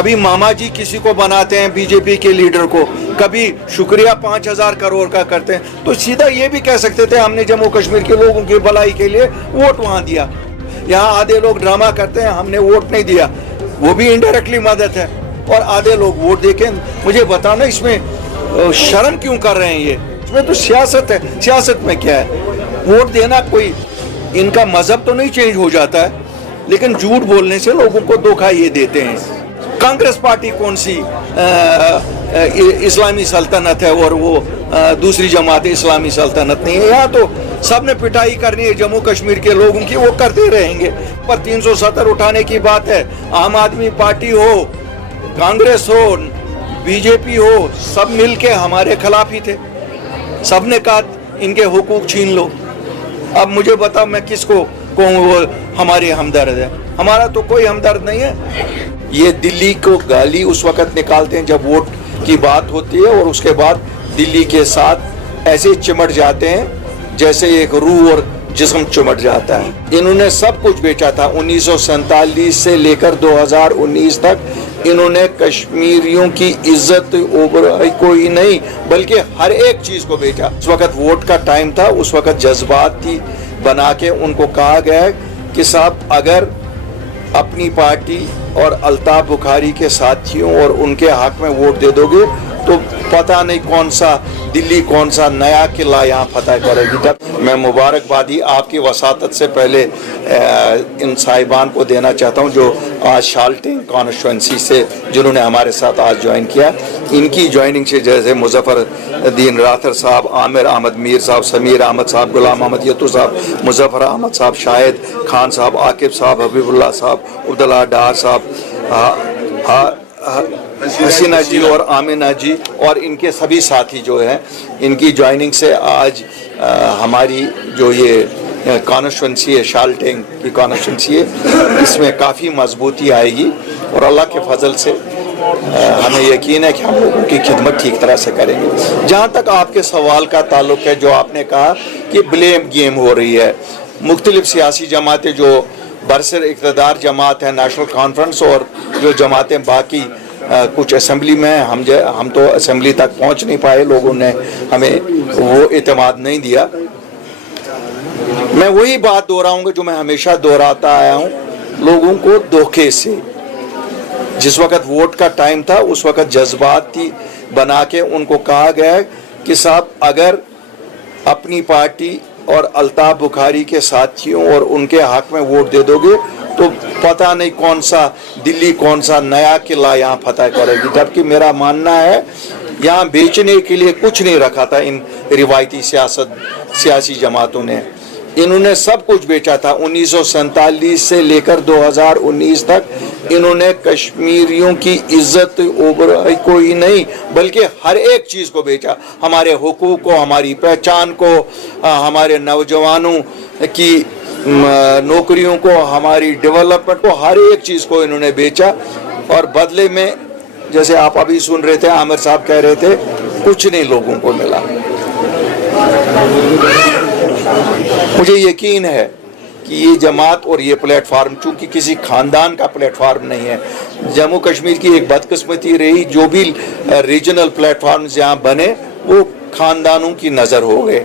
कभी मामा जी किसी को बनाते हैं बीजेपी के लीडर को, कभी शुक्रिया 5,000 करोड़ का करते हैं। तो सीधा ये भी कह सकते थे हमने जम्मू कश्मीर के लोगों की भलाई के लिए वोट वहाँ दिया। यहाँ आधे लोग ड्रामा करते हैं हमने वोट नहीं दिया, वो भी इनडायरेक्टली मदद है। और आधे लोग वोट देके मुझे बताना इसमें शर्म क्यों कर रहे हैं ये? इसमें तो सियासत है। सियासत में क्या है? वोट देना कोई इनका मजहब तो नहीं चेंज हो जाता है, लेकिन झूठ बोलने से लोगों को धोखा ये देते हैं। कांग्रेस पार्टी कौन सी इस्लामी सल्तनत है और वो दूसरी जमात इस्लामी सल्तनत नहीं है। यहाँ तो सब ने पिटाई करनी है जम्मू कश्मीर के लोगों की, वो करते रहेंगे। पर 370 उठाने की बात है। आम आदमी पार्टी हो, कांग्रेस हो, बीजेपी हो, सब मिलके हमारे खिलाफ ही थे। सब ने कहा इनके हुकूक छीन लो। अब मुझे बताओ मैं किसको कहूँ वो हमारे हमदर्द है? हमारा तो कोई हमदर्द नहीं है। ये दिल्ली को गाली उस वक्त निकालते हैं जब वोट की बात होती है, और उसके बाद दिल्ली के साथ ऐसे चिमट जाते हैं जैसे एक रूह और जिस्म चिमट जाता है। इन्होंने सब कुछ बेचा था। 1947 से लेकर 2019 तक इन्होंने कश्मीरियों की इज्जत कोई नहीं बल्कि हर एक चीज को बेचा। उस वक्त वोट का टाइम था, उस वक्त जज्बात थी बना के उनको कहा गया कि साहब अगर अपनी पार्टी और अल्ताफ बुखारी के साथियों और उनके हक में वोट दे दोगे तो पता नहीं कौन सा दिल्ली कौन सा नया किला यहाँ फतह करेगी। तब मैं मुबारकबादी आपकी वसातत से पहले इन साहिबान को देना चाहता हूँ जो आज शाल्टिंग कॉन्स्टिट्यूंसी से जिन्होंने हमारे साथ आज ज्वाइन किया। इनकी ज्वाइनिंग से जैसे मुजफ्फरदीन राथर साहब, आमिर अहमद मीर साहब, समीर अहमद साहब, गुलाम अहमद यतू साहब, मुजफ्फर अहमद साहब, शाहिद खान साहब, आकिब साहब, हबीबुल्लाह साहब, अब्दुल्ला डार साहब, हसीना जी और आमिना जी और इनके सभी साथी जो हैं, इनकी ज्वाइनिंग से आज हमारी जो ये कॉन्स्टिट्यूंसी है, शाल्टिंग की कॉन्स्टिट्यूंसी है, इसमें काफ़ी मजबूती आएगी और अल्लाह के फजल से हमें यकीन है कि हम लोगों की खिदमत ठीक तरह से करेंगे। जहाँ तक आपके सवाल का ताल्लुक है, जो आपने कहा कि ब्लेम गेम हो रही है, मुख्तलिफ सियासी जमातें जो बरसर इक़्तिदार जमात है नेशनल कॉन्फ्रेंस और जो जमातें बाकी कुछ असेंबली में हम तो असेंबली तक पहुंच नहीं पाए, लोगों ने हमें वो इत्मीनान नहीं दिया। मैं वही बात दोहराऊंगा जो मैं हमेशा दोहराता आया हूं, लोगों को धोखे से। जिस वक्त वोट का टाइम था उस वक्त जज्बात थी बना के उनको कहा गया कि साहब अगर अपनी पार्टी और अल्ताफ बुखारी के साथियों और उनके हक में वोट दे दोगे तो पता नहीं कौन सा दिल्ली कौन सा नया किला यहाँ फतह करेगी। जबकि मेरा मानना है यहाँ बेचने के लिए कुछ नहीं रखा था इन रिवायती सियासी जमातों ने। इन्होंने सब कुछ बेचा था। 1947 से लेकर 2019 तक इन्होंने कश्मीरियों की इज्जत कोई नहीं बल्कि हर एक चीज़ को बेचा। हमारे हुकूक को, हमारी पहचान को, हमारे नौजवानों की नौकरियों को, हमारी डेवलपमेंट को, हर एक चीज़ को इन्होंने बेचा। और बदले में जैसे आप अभी सुन रहे थे, आमिर साहब कह रहे थे, कुछ नहीं लोगों को मिला। मुझे यकीन है कि ये जमात और ये प्लेटफार्म चूंकि किसी खानदान का प्लेटफार्म नहीं है, जम्मू कश्मीर की एक बदकिस्मती रही, जो भी रीजनल प्लेटफार्म्स यहाँ बने वो खानदानों की नज़र हो गए।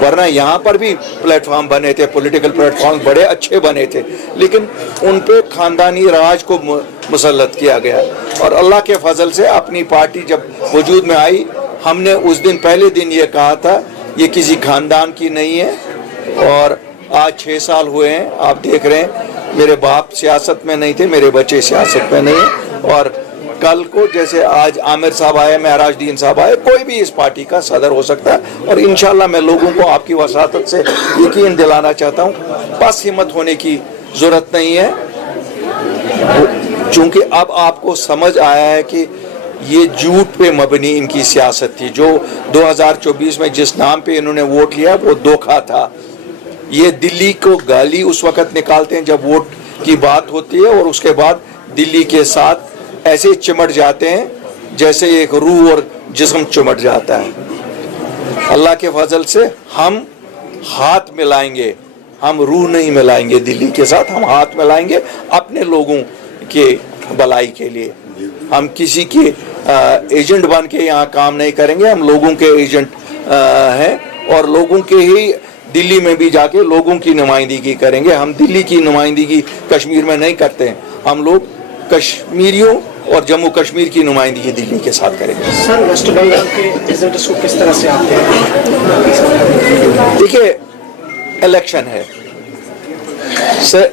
वरना यहाँ पर भी प्लेटफार्म बने थे, पॉलिटिकल प्लेटफार्म बड़े अच्छे बने थे, लेकिन उन पे खानदानी राज को मुसल्लत किया गया। और अल्लाह के फजल से अपनी पार्टी जब वजूद में आई, हमने उस दिन पहले दिन ये कहा था ये किसी खानदान की नहीं है। और आज 6 साल हुए हैं, आप देख रहे हैं मेरे बाप सियासत में नहीं थे, मेरे बच्चे सियासत में नहीं हैं। और कल को जैसे आज आमिर साहब आए, महराजदीन साहब आए, कोई भी इस पार्टी का सदर हो सकता है। और इंशाल्लाह मैं लोगों को आपकी वसातत से यकीन दिलाना चाहता हूँ, बस हिम्मत होने की ज़रूरत नहीं है, चूँकि अब आपको समझ आया है कि ये झूठ पे मबनी इनकी सियासत थी। जो 2024 में जिस नाम पे इन्होंने वोट लिया वो धोखा था। ये दिल्ली को गाली उस वक्त निकालते हैं जब वोट की बात होती है, और उसके बाद दिल्ली के साथ ऐसे चिमट जाते हैं जैसे एक रूह और जिस्म चिमट जाता है। अल्लाह के फजल से हम हाथ मिलाएंगे, हम रूह नहीं मिलाएंगे दिल्ली के साथ, हम हाथ मिलाएंगे अपने लोगों के भलाई के लिए। हम किसी के एजेंट बन के यहाँ काम नहीं करेंगे, हम लोगों के एजेंट हैं और लोगों के ही दिल्ली में भी जाके लोगों की नुमाइंदगी करेंगे। हम दिल्ली की नुमाइंदगी कश्मीर में नहीं करते हैं, हम लोग कश्मीरियों और जम्मू कश्मीर की नुमाइंदगी दिल्ली के साथ करेंगे। सर, वेस्ट बंगाल के रिजल्ट्स को किस तरह से आप देखिए, इलेक्शन है सर,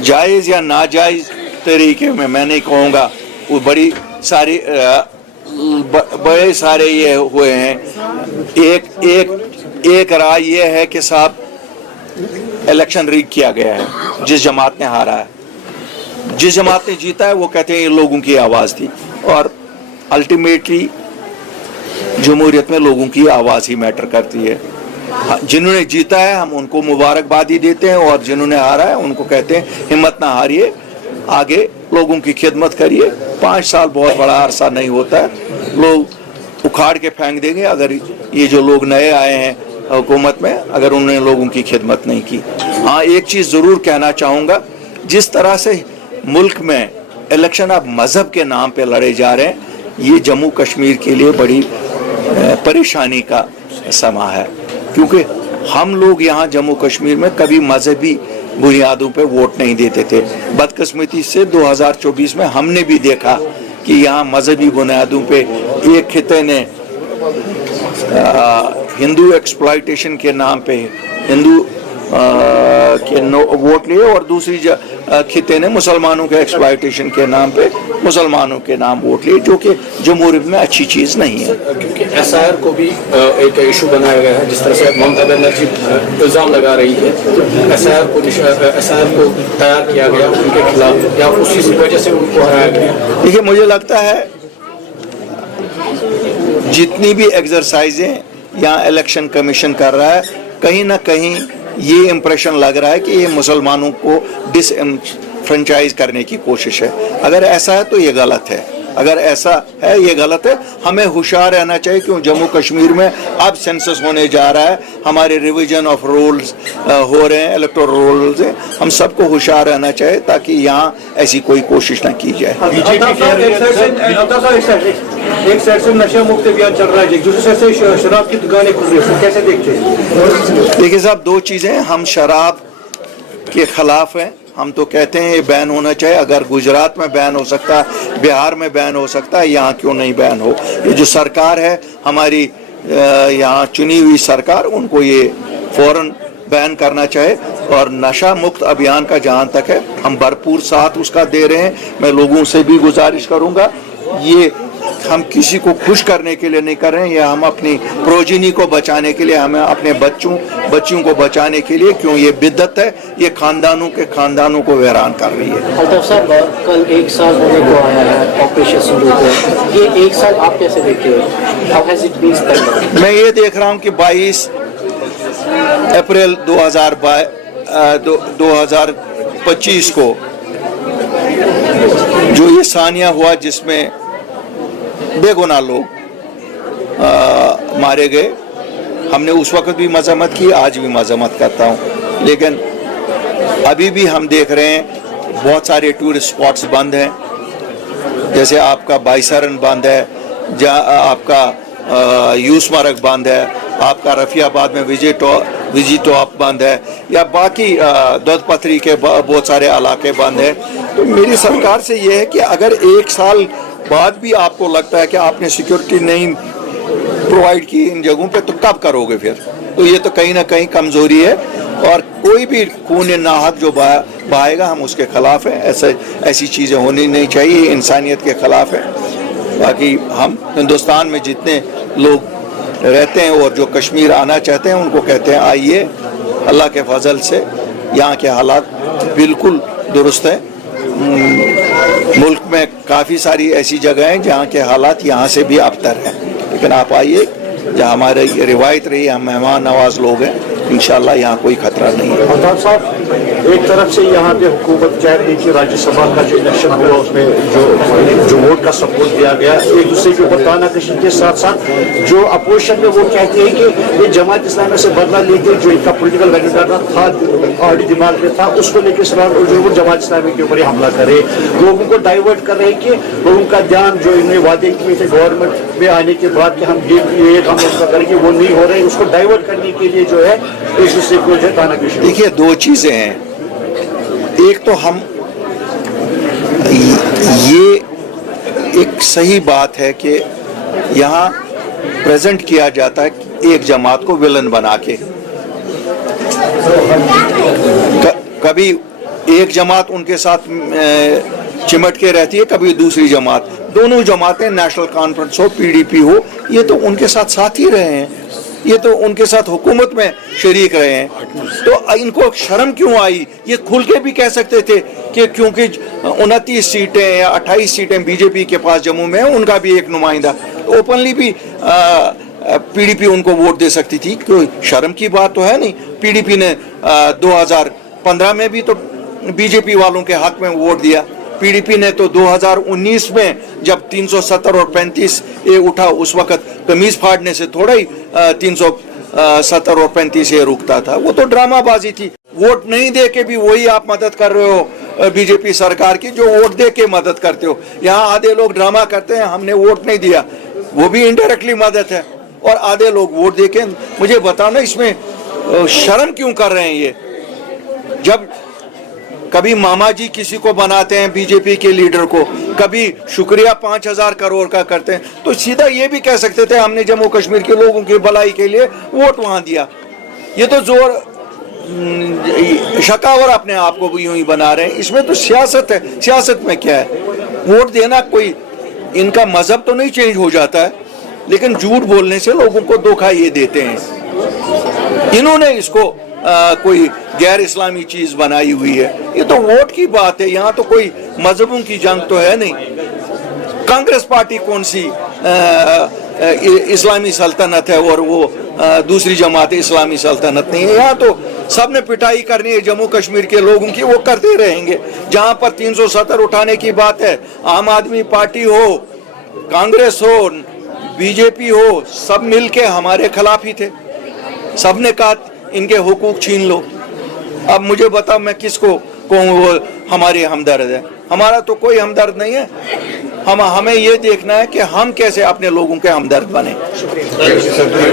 जायज़ या नाजायज़ तरीके में मैं नहीं कहूँगा, वो बड़ी सारी बड़े सारे ये हुए हैं। एक राय ये है कि साहब इलेक्शन रीग किया गया है, जिस जमात ने हारा है, जिस जमात ने जीता है वो कहते हैं ये लोगों की आवाज़ थी, और अल्टीमेटली जमहूरियत में लोगों की आवाज़ ही मैटर करती है। जिन्होंने जीता है हम उनको मुबारकबादी देते हैं, और जिन्होंने हारा है उनको कहते हैं हिम्मत ना हारिए, आगे लोगों की खिदमत करिए। 5 साल बहुत बड़ा अरसा नहीं होता है, लोग उखाड़ के फेंक देंगे अगर ये जो लोग नए आए हैं हुकूमत में, अगर उन्होंने लोगों की खिदमत नहीं की। हाँ, एक चीज़ ज़रूर कहना चाहूँगा, जिस तरह से मुल्क में इलेक्शन अब मज़हब के नाम पे लड़े जा रहे हैं, ये जम्मू कश्मीर के लिए बड़ी परेशानी का समा है, क्योंकि हम लोग यहाँ जम्मू कश्मीर में कभी मजहबी बुनियादों पे वोट नहीं देते थे। बदकिस्मती से 2024 में हमने भी देखा कि यहाँ मजहबी बुनियादों पे एक खिते ने हिंदू एक्सप्लॉयटेशन के नाम पे हिंदू के वोट लिए, और दूसरी खिते ने मुसलमानों के एक्सप्लॉयटेशन के नाम पे मुसलमानों के नाम वोट लिए, जो कि जमहूरियत में अच्छी चीज़ नहीं है। क्योंकि एसआईआर को भी एक इशू बनाया गया है, जिस तरह से ममता बनर्जी इल्ज़ाम लगा रही है, एसआईआर को तैयार किया गया उनके खिलाफ, या उसी वजह से उनको हराया गया। देखिए, मुझे लगता है जितनी भी एक्सरसाइजें यहाँ इलेक्शन कमीशन कर रहा है, कहीं ना कहीं ये इम्प्रेशन लग रहा है कि ये मुसलमानों को डिसफ्रेंचाइज करने की कोशिश है। अगर ऐसा है तो ये गलत है, अगर ऐसा है ये गलत है। हमें होशियार रहना चाहिए, क्यों जम्मू कश्मीर में अब सेंसस होने जा रहा है, हमारे रिवीजन ऑफ रोल्स हो रहे हैं, इलेक्टोरल रोल्स हैं, हम सबको होशियार रहना चाहिए ताकि यहाँ ऐसी कोई कोशिश ना की जाए। एक साइड से नशा मुक्त अभियान चल रहा है, दूसरी साइड से शराब की दुकानें खुल रही है, कैसे देखते हैं? देखिए साहब, 2 चीज़ें, हम शराब के खिलाफ हैं, हम तो कहते हैं ये बैन होना चाहिए। अगर गुजरात में बैन हो सकता है, बिहार में बैन हो सकता है, यहाँ क्यों नहीं बैन हो? ये जो सरकार है हमारी यहाँ चुनी हुई सरकार, उनको ये फौरन बैन करना चाहिए। और नशा मुक्त अभियान का जहाँ तक है, हम भरपूर साथ उसका दे रहे हैं। मैं लोगों से भी गुजारिश करूँगा, ये हम किसी को खुश करने के लिए नहीं कर रहे हैं, या हम अपनी प्रोजिनी को बचाने के लिए, हमें अपने बच्चियों को बचाने के लिए, क्यों ये बिद्दत है, ये खानदानों को वीरान कर रही है। अल्ताफ साहब, कल 1 साल होने को आया है ऑपरेशन सिंदूर को, ये 1 साल आप कैसे देखते हो? How has it been spent? मैं ये देख रहा हूँ कि 22 अप्रैल 2025 को जो ये सानिया हुआ, जिसमें बेगुनाह लोग मारे गए, हमने उस वक्त भी मजम्मत की, आज भी मजम्मत करता हूँ। लेकिन अभी भी हम देख रहे हैं बहुत सारे टूरिस्ट स्पॉट्स बंद हैं, जैसे आपका बाईसरन बंद है, जहाँ आपका यूसमर्ग बंद है, आपका रफियाबाद में विजी टॉप बंद है, या बाकी दौदपथरी के बहुत सारे इलाके बंद हैं। तो मेरी सरकार से ये है कि अगर 1 साल बाद भी आपको लगता है कि आपने सिक्योरिटी नहीं प्रोवाइड की इन जगहों पे, तो कब करोगे फिर? तो ये तो कहीं ना कहीं कमज़ोरी है, और कोई भी खून नाहक जो बहाएगा हम उसके खिलाफ हैं। ऐसी चीज़ें होनी नहीं चाहिए, इंसानियत के खिलाफ है। बाकी हम हिंदुस्तान में जितने लोग रहते हैं और जो कश्मीर आना चाहते हैं, उनको कहते हैं आइए, अल्लाह के फजल से यहाँ के हालात बिल्कुल दुरुस्त हैं। मुल्क में काफ़ी सारी ऐसी जगह हैं जहाँ के हालात यहाँ से भी अबतर हैं, लेकिन आप आइए, जहाँ हमारी रिवायत रही, हम मेहमान नवाज लोग हैं, इंशाल्लाह यहाँ कोई खतरा नहीं है। अल्ताफ साहब, एक तरफ से यहाँ पे हुकूमत कह रही थी राज्यसभा का जो इलेक्शन हुआ उसमें जो वोट का सपोर्ट दिया गया, एक दूसरे के ऊपर तानाकशी के साथ साथ जो अपोजिशन में वो कहते हैं कि ये जमात इस्लामी से बदला लेके जो इनका पोलिटिकल वैल्यूडाटा था ऑलरेडी दिमाग में था उसको लेकर जो वो जमात इस्लामी के ऊपर हमला करे, लोगों को डाइवर्ट कर रहे हैं कि लोगों का ध्यान जो इन्होंने वादे किए थे गवर्नमेंट में आने के बाद कि हम ये काम उसका करेंगे वो नहीं हो रहे, उसको डाइवर्ट करने के लिए जो है एक दूसरे को जो है तानाकशी। देखिए, दो चीजें हैं, एक तो हम ये एक सही बात है कि यहाँ प्रेजेंट किया जाता है एक जमात को विलन बना के, कभी एक जमात उनके साथ चिमट के रहती है, कभी दूसरी जमात, दोनों जमातें नेशनल कॉन्फ्रेंस हो पीडीपी हो ये तो उनके साथ ही रहे हैं, ये तो उनके साथ हुकूमत में शरीक रहे हैं, तो इनको शर्म क्यों आई? ये खुल के भी कह सकते थे कि क्योंकि 29 सीटें या 28 सीटें बीजेपी के पास जम्मू में है, उनका भी एक नुमाइंदा, ओपनली भी पीडीपी उनको वोट दे सकती थी, कोई शर्म की बात तो है नहीं। पीडीपी ने 2015 में भी तो बीजेपी वालों के हक में वोट दिया, पीडीपी ने तो 2019 में जब 370 और 35 ये उठा उस वक्त कमीज फाड़ने से थोड़ा ही 370 और 35 ये रुकता था, वो तो ड्रामाबाजी थी। वोट नहीं दे के भी वही आप मदद कर रहे हो बीजेपी सरकार की जो वोट दे के मदद करते हो। यहाँ आधे लोग ड्रामा करते हैं हमने वोट नहीं दिया, वो भी इनडायरेक्टली मदद है, और आधे लोग वोट दे के। मुझे बताओ ना इसमें शर्म क्यों कर रहे हैं ये? जब कभी मामा जी किसी को बनाते हैं बीजेपी के लीडर को, कभी शुक्रिया 5000 करोड़ का करते हैं, तो सीधा ये भी कह सकते थे हमने जम्मू कश्मीर के लोगों की भलाई के लिए वोट वहां दिया। ये तो जोर शकावर अपने आप को यूं ही बना रहे हैं, इसमें तो सियासत है। सियासत में क्या है? वोट देना कोई इनका मजहब तो नहीं चेंज हो जाता है, लेकिन झूठ बोलने से लोगों को धोखा ये देते हैं। इन्होंने इसको कोई गैर इस्लामी चीज बनाई हुई है, ये तो वोट की बात है, यहाँ तो कोई मजहबों की जंग तो है नहीं। कांग्रेस पार्टी कौन सी इस्लामी सल्तनत है और वो दूसरी जमात इस्लामी सल्तनत नहीं है? यहाँ तो सबने पिटाई करनी है जम्मू कश्मीर के लोगों की, वो करते रहेंगे। जहाँ पर 370 उठाने की बात है, आम आदमी पार्टी हो, कांग्रेस हो, बीजेपी हो, सब मिलके हमारे खिलाफ ही थे। सबने कहा इनके हुकूक छीन लो। अब मुझे बताओ मैं किसको कहूँ वो हमारे हमदर्द है? हमारा तो कोई हमदर्द नहीं है। हमें ये देखना है कि हम कैसे अपने लोगों के हमदर्द बने।